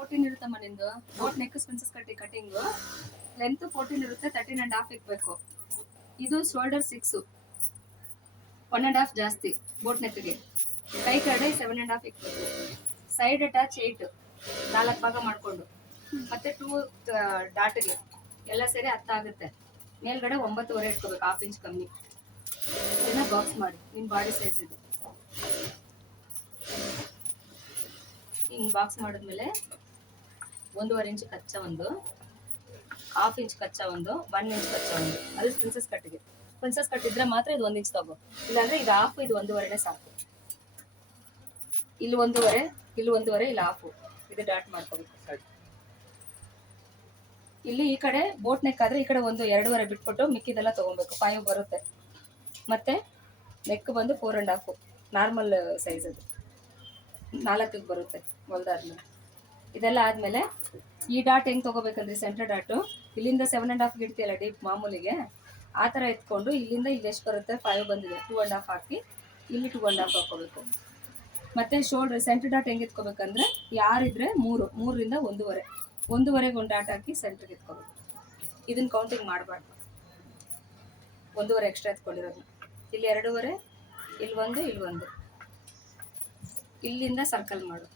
14 ಇರುತ್ತಮ್ಮ ನಿಂದು. Boat neck princess cutting length 14 ಇರುತ್ತೆ, 13.5 ಇಕ್ಬೇಕು. ಇದು ಶೋಲ್ಡರ್ 6, 1.5 ಜಾಸ್ತಿ ಬೋಟ್ ನೆಕ್ಗೆ. ಕೈ ಕಡೆ 7.5 ಇಕ್ಬೇಕು. ಸೈಡ್ ಅಟ್ಯಾಚ್ 8, 4 ಭಾಗ ಮಾಡ್ಕೊಂಡು. ಮತ್ತೆ 2 ಡಾಟ್ಗೆ ಎಲ್ಲ ಸೇರಿ 10 ಆಗುತ್ತೆ. ಮೇಲ್ಗಡೆ 9.5 ಇಟ್ಕೋಬೇಕು, 1/2 ಇಂಚ್ ಕಮ್ಮಿ. ಇದನ್ನ ಬಾಕ್ಸ್ ಮಾಡಿ ನಿನ್ ಬಾಡಿ ಸೈಜ್ ಇದು. ಹಿಂಗ್ ಬಾಕ್ಸ್ ಮಾಡಿದ್ಮೇಲೆ 1.5 ಇಂಚ್ ಕಚ್ಚಾ ಒಂದು, 1/2 ಇಂಚ್ ಕಚ್ಚಾ ಒಂದು, 1 ಇಂಚ್ ಕಚ್ಚಾ ಒಂದು. ಅದು ಪ್ರಿನ್ಸಸ್ ಕಟ್ಗೆ. ಪ್ರಿನ್ಸಸ್ ಕಟ್ ಇದ್ರೆ ಮಾತ್ರ ಇದು 1 ಇಂಚ್ ತಗೋ, ಇಲ್ಲಾಂದ್ರೆ ಇದು 1/2, ಇದು 1.5 ಸಾಕು. ಇಲ್ಲಿ 1.5, ಇಲ್ಲಿ 1.5, ಇಲ್ಲಿ 1/2. ಇದು ಡಾಟ್ ಮಾಡ್ಕೋಬೇಕು. ಇಲ್ಲಿ ಈ ಕಡೆ ಬೋಟ್ ನೆಕ್ ಆದ್ರೆ ಈ ಕಡೆ 2.5 ಬಿಟ್ಬಿಟ್ಟು ಮಿಕ್ಕಿದೆಲ್ಲ ತಗೊಬೇಕು. 5 ಬರುತ್ತೆ. ಮತ್ತೆ ನೆಕ್ ಬಂದು 4.5 ನಾರ್ಮಲ್ ಸೈಜ್, ಅದು 4ಕ್ಕೆ ಬರುತ್ತೆ ಹೊಲ್ದಾದ್ಮೇಲೆ. ಇದೆಲ್ಲ ಆದ್ಮೇಲೆ ಈ ಡಾಟ್ ಹೆಂಗ್ ತಗೋಬೇಕಂದ್ರೆ ಸೆಂಟರ್ ಡಾಟು ಇಲ್ಲಿಂದ 7.5 ಇಡ್ತೀಯಲ್ಲ ಡೀಪ್ ಮಾಮೂಲಿಗೆ, ಆ ಥರ ಎತ್ಕೊಂಡು ಇಲ್ಲಿಂದ ಇಲ್ಲಿ ಎಷ್ಟು ಬರುತ್ತೆ 5 ಬಂದಿದೆ, 2.5 ಹಾಕಿ ಇಲ್ಲಿ 2.5 ಹಾಕೋಬೇಕು. ಮತ್ತೆ ಶೋಲ್ಡರ್ ಸೆಂಟರ್ ಡಾಟ್ ಹೆಂಗೆ ಎತ್ಕೋಬೇಕಂದ್ರೆ ಯಾರಿದ್ರೆ 3ರಿಂದ 1.5 ಒಂದು ಡಾಟ್ ಹಾಕಿ ಸೆಂಟ್ರಿಗೆ ಎತ್ಕೋಬೇಕು. ಇದನ್ನ ಕೌಂಟಿಂಗ್ ಮಾಡಬಾರ್ದು. 1.5 ಎಕ್ಸ್ಟ್ರಾ ಎತ್ಕೊಂಡಿರೋದು. ಇಲ್ಲಿ 2.5, ಇಲ್ಲಿ 1, ಇಲ್ಲಿ 1. ಇಲ್ಲಿಂದ ಸರ್ಕಲ್ ಮಾಡು.